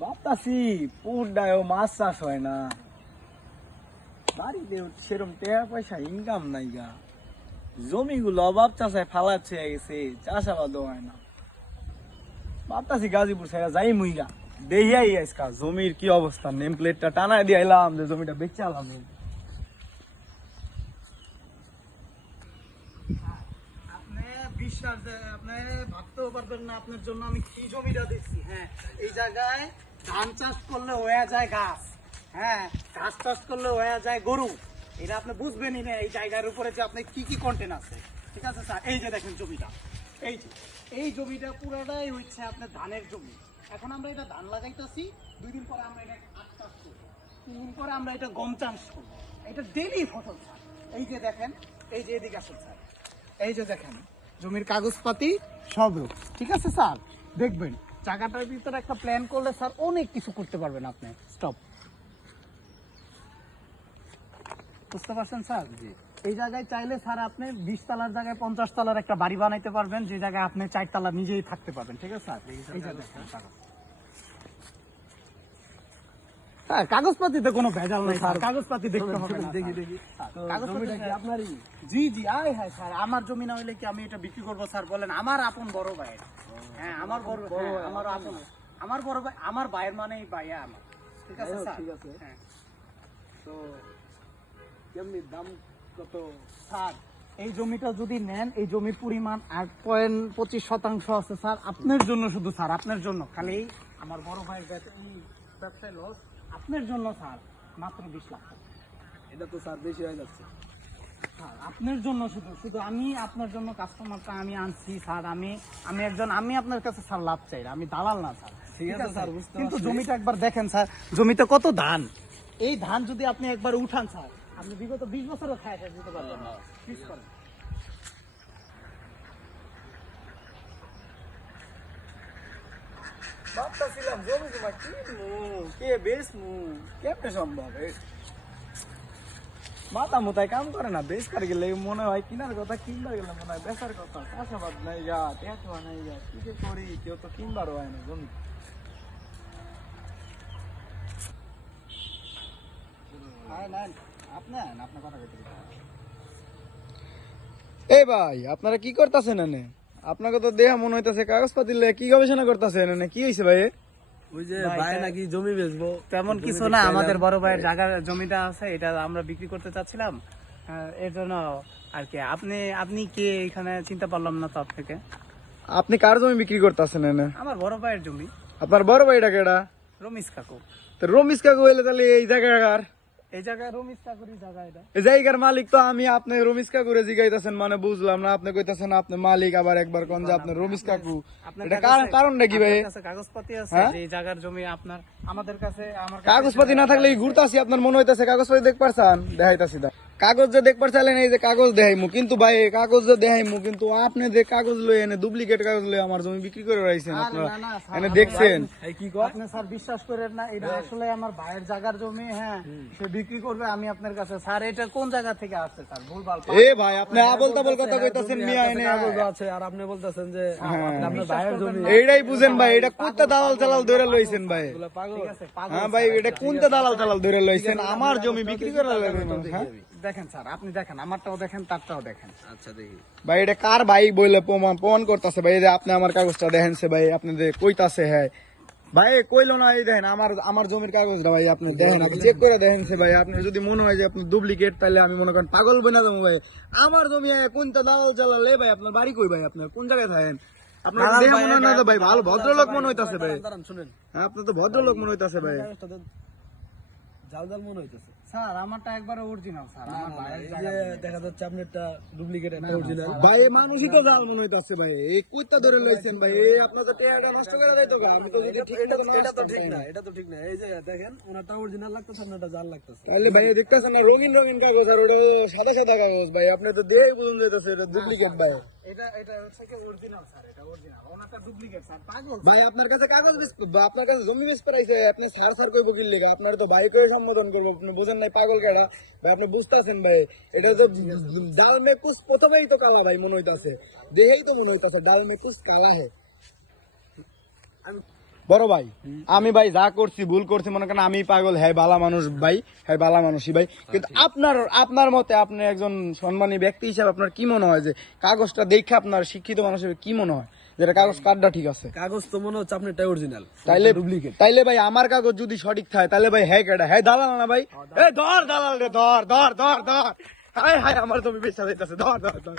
ভাবতাছি পুরটায়ও মাছ চাষ হয় না, বাড়িতে সেরকম টাকা পয়সা ইনকাম নাই গা, জমিগুলো অভাব চাষায় ফালাচ্ছে গেছে, চাষাবাদও হয় না। ভাবতাছি গাজীপুর সাইডে যাই মুইগা দেখিয়াই আজকা জমির কি অবস্থা, নেম প্লেটটা টানায় দিয়ে আইলাম যে জমিটা বেচে আলাম। আপনি বিশ্বাস আপনি ভাবতেও পারবেন না আপনার জন্য আমি কি জমিটা দিচ্ছি। হ্যাঁ, এই জায়গায় ধান চাষ করলে হয়ে যায় ঘাস, হ্যাঁ ঘাস চাষ করলে হয়ে যায় গরু। এটা আপনি বুঝবেনই না এই জায়গার উপরে যে আপনি কি কি কন্টেন্ট আছে। ঠিক আছে স্যার, এই যে দেখেন জমিটা, এই যে এই জমিটা পুরোটাই হচ্ছে আপনার ধানের জমি। এখন আমরা এটা ধান লাগাইতেছি, 2 দিন পরে আমরা এটা আখ চাষ করবো, 3 দিন পরে আমরা এটা গম চাষ করবো। এটা ডেইলি ফসল স্যার। এই যে দেখেন, এই যে এদিকে আসুন স্যার, এই যে দেখেন জমির কাগজপাতি সব। ঠিক আছে স্যার, দেখবেন জায়গাটার ভিতরে একটা প্ল্যান করলে স্যার অনেক কিছু করতে পারবেন আপনি। স্টপ, বুঝতে পারছেন স্যার? এই জায়গায় চাইলে স্যার আপনি 20 তলার জায়গায় 50 তলার একটা বাড়ি বানাইতে পারবেন, যে জায়গায় আপনি 4 তলা নিজেই থাকতে পারবেন। ঠিক আছে স্যার, এই যে দেখেন হ্যাঁ কাগজপাতিতে কোনো ভেজাল নেই স্যার, কাগজপাতি দেখতে হবে না। দেখি জমিটা কি আপনারই? জি জি, আয় হ্যাঁ স্যার, আমার জমি না হইলে কি আমি এটা বিক্রি করবো স্যার? বলেন, আমার আপন বড় ভাই। হ্যাঁ আমার বড়, আমার আপন, আমার বড় ভাই, আমার ভাইয়ের মানে ভাইয়া আমার। ঠিক আছে স্যার, ঠিক আছে। হ্যাঁ তো কেমনি দাম কত? স্যার এই জমিটা যদি নেন, এই জমির পরিমাণ 8.25% আছে স্যার আপনার জন্য, শুধু স্যার আপনার জন্য। খালি আমার বড় ভাইয়ের এই ব্যবসায় লস, আপনার জন্য স্যার মাত্র 20 লাখ টাকা। এটা তো স্যার বেশি হয়ে যাচ্ছে। স্যার আপনার জন্য, শুধু শুধু আমি আপনার জন্য কাস্টমারটা আমি আনছি স্যার। আমি একজন, আমি আপনার কাছে স্যার লাভ চাই, আমি দালাল না স্যার। ঠিক আছে স্যার, বুঝতে কিন্তু পারছি। জমিটা একবার দেখেন স্যার, জমিতে কত ধান। এই ধান যদি আপনি একবার উঠান স্যার, আপনি বিগত 20 বছরও খায় শেষ দিতে পারবেন না। প্লিজ করেন। ভাবতাছিলাম জমি জমা কিনবো, কে বেচমু, কেমনে সম্ভব? মাথা মোতায় কাম করে না, বেচবার গেলে মনে হয় কিনার কথা, কিনবার গেলে মনে হয় বেচার কথা। চাষাবাদ নাই গা, টেকা নাই গা, কি যে করি, কেউ তো কিনবারও হয় না জমি। এই ভাই, আপনারা কি করতেছেন এনে? আপনাকে তো দেহা মনে হইতাছে কাগজপাতি লইয়া কি গবেষণা করতেছেন এনে? কি হইছে ভাই? ওই যে ভাই নাকি জমি বেচবো, তেমন কিছু না, আমাদের বড় ভাইয়ের জায়গা জমিটা আছে, এটা আমরা বিক্রি করতে চাচ্ছিলাম। এর জন্য আর কি। আপনি আপনি কে এখানে চিনতে পারলাম না তো আপনাকে। আপনি কার জমি বিক্রি করতেছেন এনে? আমার বড় ভাইয়ের জমি। আপনার বড় ভাইটা কেডা? রমিস কাকু। তো রমিস কাকু হইলে তাহলে এই জায়গাকার, এই জায়গায় রমিস কাকুরই জায়গা এটা। এই জায়গার মালিক তো আমি। আপনি রমিস কাকুরে জিগাইতেছেন মানে বুঝলাম না। আপনি কইতাছেন আপনি মালিক, আবার একবার কোন যে আপনি রমিস কাকু। আপনার এটা কাছে- কারণটা কি ভাই? আপনার কাছে কাগজপাতি আছে হ্যাঁ? যে এই জায়গার জমি আপনার? আমাদের কাছে, আমার কাছে কাগজপাতি না থাকলে ঘুরতাছি, আপনার মনে হইতাছে কাগজপাতি দেখ পারছেন? দেখাইতাছি দা কাগজ যে দেখ পারছিলেন, এই যে কাগজ দেখাইমু, কিন্তু ভাই কাগজ যে দেখাইমু, কিন্তু আপনি যে কাগজ লই এনে ডুপ্লিকেট কাগজ লই আমার জমি বিক্রি করে রাইছেন। আরে আপনারা না, না, স্যার, এনে আমার দেখছেন? ভাই- কি কয়? আপনি স্যার বিশ্বাস করেন না, এটা আসলে আমার ভাইয়ের জায়গার জমি। হ্যাঁ, সে বিক্রি করবে আমি আপনার কাছে। স্যার এটা কোন জায়গা থেকে আসছে স্যার? ভুলভাল এ ভাই, আপনি আবল তাবল কথা কইতাছেন মিয়া এনে। কাগজ আছে আর আপনি বলতেছেন যে আপনার ভাইয়ের জমি। এইটাই বুঝেন ভাই, এটা কোনটা দালাল চালাল ধরে লইছেন ভাই? এগুলা পাগল। ঠিক আছে, পাগল হ্যাঁ ভাই, এটা কোনটা দালাল চালাল ধরে লইছেন? আমার জমি বিক্রি করে লাগবে। হ্যাঁ দেখেন স্যার, আপনি দেখেন, আমারটাও দেখেন, তারটাও দেখেন। আচ্ছা দেখি। ভাই, এটা কার ভাই বলে প্রমাণ করতেছে ভাই? এই যে আপনি আমার কাগজটা দেখেন সে ভাই, আপনি যে কইতাছে। হ্যাঁ ভাই, কইলো না? এই দেখেন আমার জমির কাগজটা ভাই, আপনি দেখেন, আপনি চেক করে দেখেন সে ভাই। আপনি যদি মনে হয় যে আপনি ডুপ্লিকেট, তাহলে আমি মনে করেন পাগল বনা যাবো ভাই। আমার জমি কোনটা দালাল চালাল? ভাই আপনার বাড়ি কই ভাই? আপনার কোন জায়গায় থাকেন? আপনার দেখে মনে হয় না যে ভাই ভালো ভদ্রলোক মনে হইতাছে ভাই। দাঁড়ান শুনেন, হ্যাঁ, আপনি তো ভদ্রলোক মনে হইতাছে ভাই। কাগজটা দেন। জাল জাল মনে হইতেছে। স্যার আমারটা একবারে অরিজিনাল স্যার, আমার ভাইয়ের এই জায়গা। যে দেখা যাচ্ছে আপনারটা ডুপ্লিকেট, একটা অরিজিনাল। ভাই মানুষই তো জাল মনে হইতাছে ভাই। এই কইতা ধরে লইছেন ভাই, এই আপনার তো টাকাটা নষ্ট করে দেয় গা। আমি তো যদি ঠিক মতো না এটা তো আসতাম ঠিক তাই না, না। এটা তো ঠিক না। এই যে দেখেন, ওনারটা অরিজিনাল লাগতেছে, আপনারটা জাল লাগতেছে। তাহলে ভাই দেখতেছেন না, রঙিন রঙিন কাগজ, আর ওটা সাদা সাদা কাগজ ভাই। আপনি তো দেখেই বুঝুন যাইতেছে এটা ডুপ্লিকেট ভাই। এটা হচ্ছে কি অরিজিনাল স্যার, এটা অরিজিনাল, ওনারটা ডুপ্লিকেট স্যার। পাগল ভাই আপনার কাছে কাগজ আপনার কাছে জমি বেচ পাইছে, আপনি সার সার কইব কি লেগা? আপনার তো ভাই কই সম্বোধন করবো, আপনি বুঝেন নাই পাগল কেডা ভাই? আপনি বুঝতাছেন ভাই, এটা তো ডাল মে কুছ প্রথমেই তো কালা ভাই মনে হইতাছে, দেখেই তো মনে হইতাছে ডাল মে কুছ কালা হে। বড় ভাই আমি ভাই যা করছি ভুল করছি মনে করেন আমি পাগল, হ্যাঁ বালা মানুষ ভাই, হ্যাঁ বালা মানুষই ভাই, কিন্তু আপনার মতে আপনি একজন সম্মানী ব্যক্তি হিসাবে আপনার কি মনে হয় যে কাগজটা দেখে আপনার শিক্ষিত মানুষ হিসেবে কি মনে হয় যেটা কাগজ কার্ডটা ঠিক আছে? কাগজ তো মনে হচ্ছে আপনারটা অরিজিনাল, তাইলে ডুপ্লিকেট। তাইলে ভাই আমার কাগজ যদি সঠিক থাকে তাহলে ভাই হ্যাঁ কেডা, হ্যাঁ দালাল না ভাই? এই ধর দালাল রে, ধর ধর ধর ধর, হায় হায় আমার জমি বেচা যাইতাছে, ধর ধর ধর।